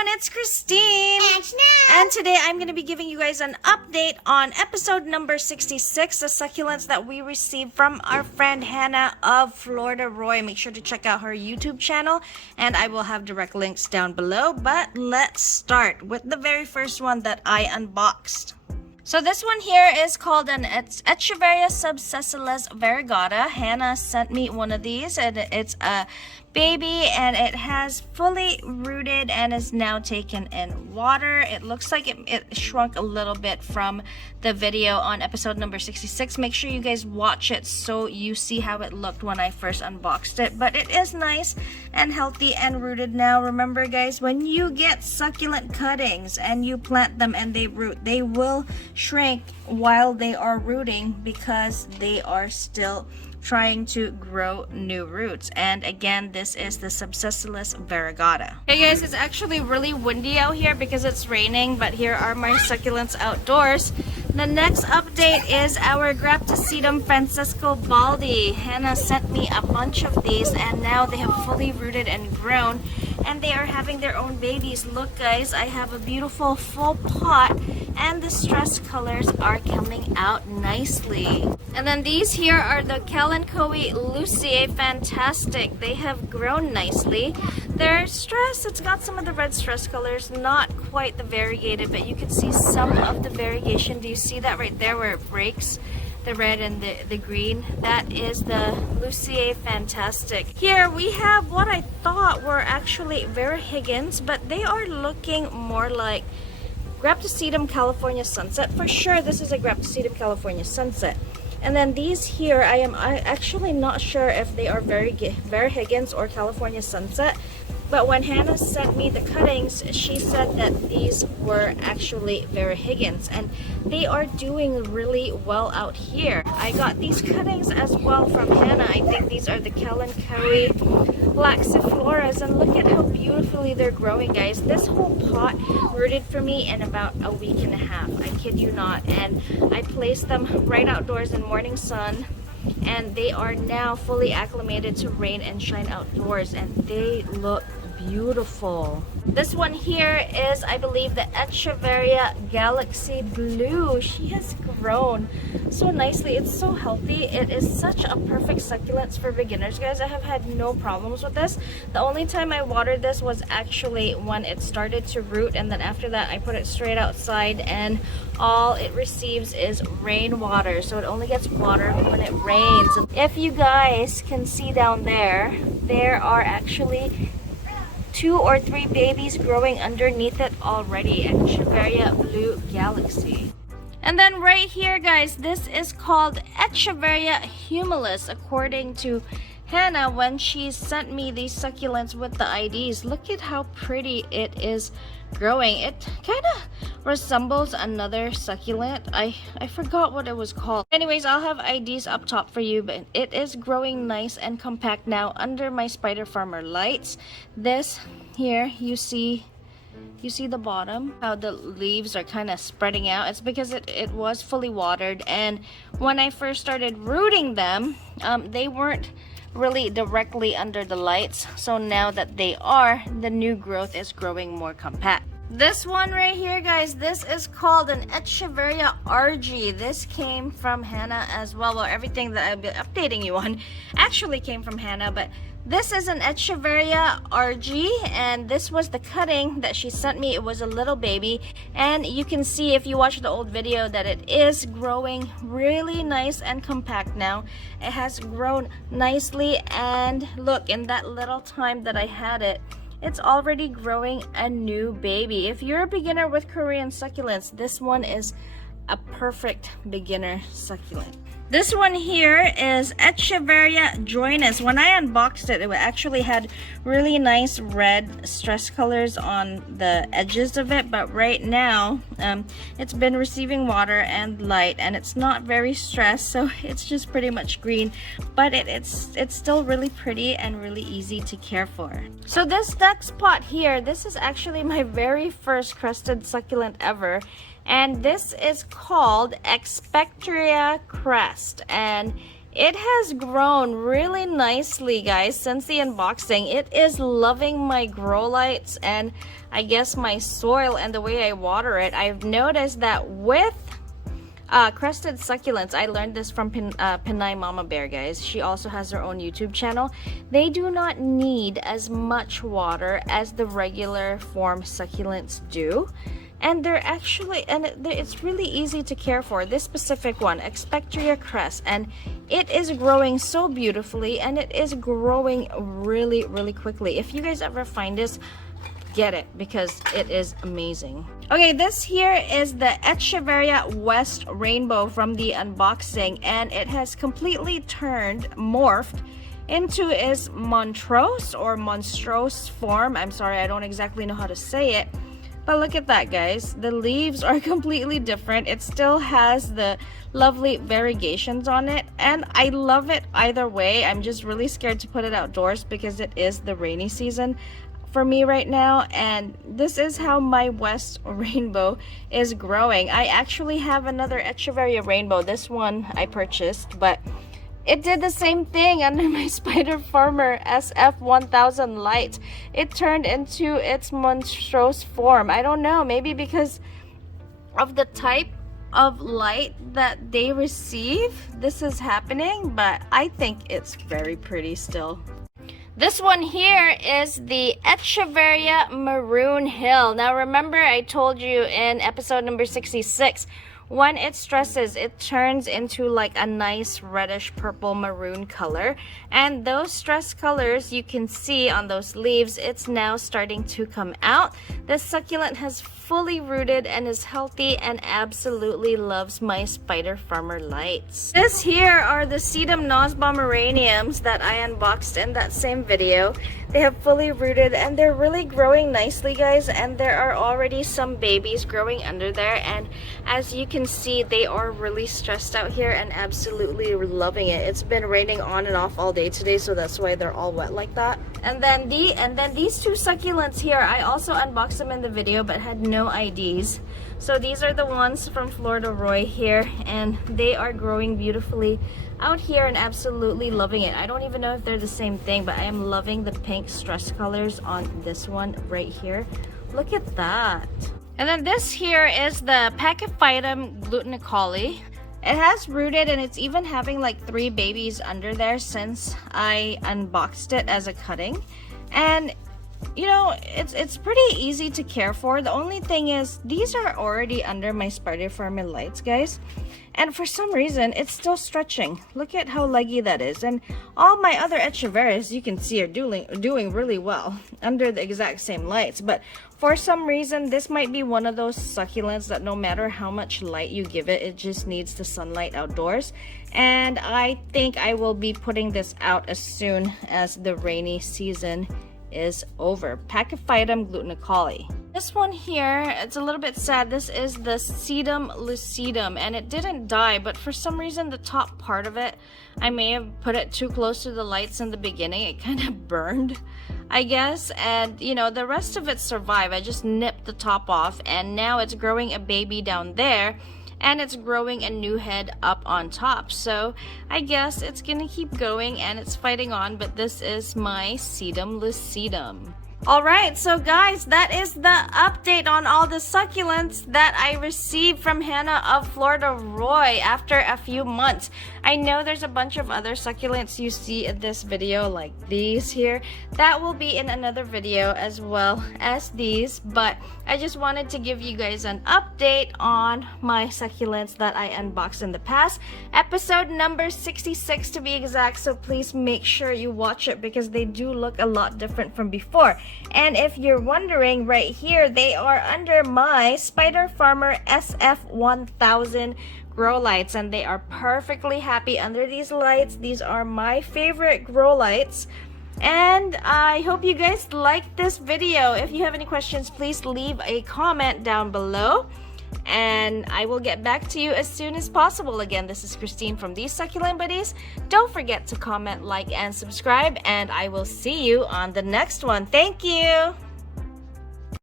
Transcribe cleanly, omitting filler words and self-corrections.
everyone, it's Christine. And today I'm going to be giving you guys an update on episode number 66, the succulents that we received from our friend Hannah of Florida Roy. Make sure to check out her YouTube channel and I will have direct links down below. But let's start with the very first one that I unboxed. So this one here is called an ECHEVERIA SUBSESSILIS variegata. Hannah sent me one of these and it's a baby and it has fully rooted and is now taken in water. It looks like it shrunk a little bit from the video on episode number 66. Make sure you guys watch it so you see how it looked when I first unboxed it. But it is nice and healthy and rooted now. Remember guys, when you get succulent cuttings and you plant them and they root, they will shrink while they are rooting because they are still trying to grow new roots. And again, this is the SUBSESSILIS variegata. Hey guys, it's actually really windy out here because it's raining, but here are my succulents outdoors. The next update is our SEDUM Francisco Baldi. Hannah sent me a bunch of these and now they have fully rooted and grown and they are having their own babies. Look guys, I have a beautiful full pot and the stress colors are coming out nicely. And then these here are the Kalanchoe Lucie Fantastic. They have grown nicely. Their stress, it's got some of the red stress colors, not quite the variegated, but you can see some of the variegation. Do you see that right there where it breaks? The red and the green. That is the Lucie Fantastic. Here we have what I thought were actually Variegatas, but they are looking more like SEDUM California Sunset. For sure this is a SEDUM California Sunset. And then these here, I actually not sure if they are Variegatas or California Sunset. But when Hannah sent me the cuttings, she said that these were actually Variegatas and they are doing really well out here. I got these cuttings as well from Hannah. I think these are the Kalanchoe Laxifloras and look at how beautifully they're growing guys. This whole pot rooted for me in about a week and a half. I kid you not. And I placed them right outdoors in morning sun. And they are now fully acclimated to rain and shine outdoors and they look beautiful. This one here is, I believe, the ECHEVERIA Galaxy Blue. She has grown so nicely. It's so healthy. It is such a perfect succulents for beginners, guys. I have had no problems with this. The only time I watered this was actually when it started to root, and then after that I put it straight outside and all it receives is rainwater. So it only gets water when it rains. If you guys can see down there, there are actually 2 or 3 babies growing underneath it already. ECHEVERIA Blue Galaxy. And then right here guys, this is called ECHEVERIA HUMILIS according to Hannah when she sent me these succulents with the IDs. Look at how pretty it is growing. It kind of resembles another succulent. I forgot what it was called. Anyways, I'll have IDs up top for you, but it is growing nice and compact now under my Spider Farmer lights. This here, you see the bottom, how the leaves are kind of spreading out. It's because it was fully watered, and when I first started rooting them, they weren't really directly under the lights. So now that they are, the new growth is growing more compact. This one right here guys, this is called an ECHEVERIA ARJE. This came from Hannah as well. Well, everything that I've been updating you on actually came from Hannah, but this is an ECHEVERIA ARJE and this was the cutting that she sent me. It was a little baby and you can see if you watch the old video that it is growing really nice and compact now. It has grown nicely and look, in that little time that I had it, it's already growing a new baby. If you're a beginner with Korean succulents, this one is a perfect beginner succulent. This one here is ECHEVERIA JOYNOUS. When I unboxed it, it actually had really nice red stress colors on the edges of it, but right now it's been receiving water and light and it's not very stressed, so it's just pretty much green, but it's still really pretty and really easy to care for. So this next pot here, this is actually my very first crested succulent ever. And this is called Expectoria Crest, and It has grown really nicely, guys, since the unboxing. It is loving my grow lights and I guess my soil and the way I water it. I've noticed that with crested succulents, I learned this from Pinay Mama Bear, guys. She also has her own YouTube channel. They do not need as much water as the regular form succulents do. And they're actually, it's really easy to care for. This specific one, ECHEVERIA crest, and it is growing so beautifully, and it is growing really, really quickly. If you guys ever find this, get it, because it is amazing. Okay, this here is the ECHEVERIA West Rainbow from the unboxing, and it has completely morphed into its monstrose or monstrose form. I'm sorry, I don't exactly know how to say it. But look at that, guys. The leaves are completely different. It still has the lovely variegations on it, and I love it either way. I'm just really scared to put it outdoors because it is the rainy season for me right now, and this is how my West Rainbow is growing. I actually have another ECHEVERIA Rainbow. This one I purchased, but it did the same thing under my Spider Farmer SF1000 light. It turned into its monstrose form. I don't know, maybe because of the type of light that they receive, this is happening, but I think it's very pretty still. This one here is the ECHEVERIA Maroon Hill. Now remember, I told you in episode number 66, when it stresses, it turns into like a nice reddish purple maroon color. And those stress colors you can see on those leaves, it's now starting to come out. This succulent has fully rooted and is healthy and absolutely loves my Spider Farmer lights. This here are the SEDUM Nosbomeraniums that I unboxed in that same video. They have fully rooted and they're really growing nicely, guys, and there are already some babies growing under there, and as you can see, they are really stressed out here and absolutely loving it. It's been raining on and off all day today, so that's why they're all wet like that. And then these two succulents here, I also unboxed them in the video but had no IDs. So these are the ones from Florida Roy here, and they are growing beautifully out here and absolutely loving it. I don't even know if they're the same thing, but I am loving the pink stress colors on this one right here. Look at that. And then this here is the Pachyphytum glutinicoli. It has rooted and it's even having like 3 babies under there since I unboxed it as a cutting. And you know, it's pretty easy to care for. The only thing is, these are already under my Spider Farmer lights, guys. And for some reason, it's still stretching. Look at how leggy that is. And all my other ECHEVERIAs, you can see, are doing really well under the exact same lights. But for some reason, this might be one of those succulents that no matter how much light you give it, it just needs the sunlight outdoors. And I think I will be putting this out as soon as the rainy season is over. Pachyphytum glutinicoli. This one here, it's a little bit sad. This is the SEDUM LUCIDUM, and it didn't die, but for some reason the top part of it, I may have put it too close to the lights in the beginning. It kind of burned, I guess, and you know, the rest of it survived. I just nipped the top off, and now it's growing a baby down there, and it's growing a new head up on top. So I guess it's gonna keep going and it's fighting on, but this is my SEDUM LUCIDUM. Alright, so guys, that is the update on all the succulents that I received from Hannah of Florida Roy after a few months. I know there's a bunch of other succulents you see in this video, like these here. That will be in another video as well as these, but I just wanted to give you guys an update on my succulents that I unboxed in the past. Episode number 66 to be exact, so please make sure you watch it because they do look a lot different from before. And if you're wondering, right here, they are under my Spider Farmer SF1000 grow lights, and they are perfectly happy under these lights. These are my favorite grow lights. And I hope you guys liked this video. If you have any questions, please leave a comment down below, and I will get back to you as soon as possible. Again, this is Christine from These Succulent Buddies. Don't forget to comment, like, and subscribe, and I will see you on the next one. Thank you!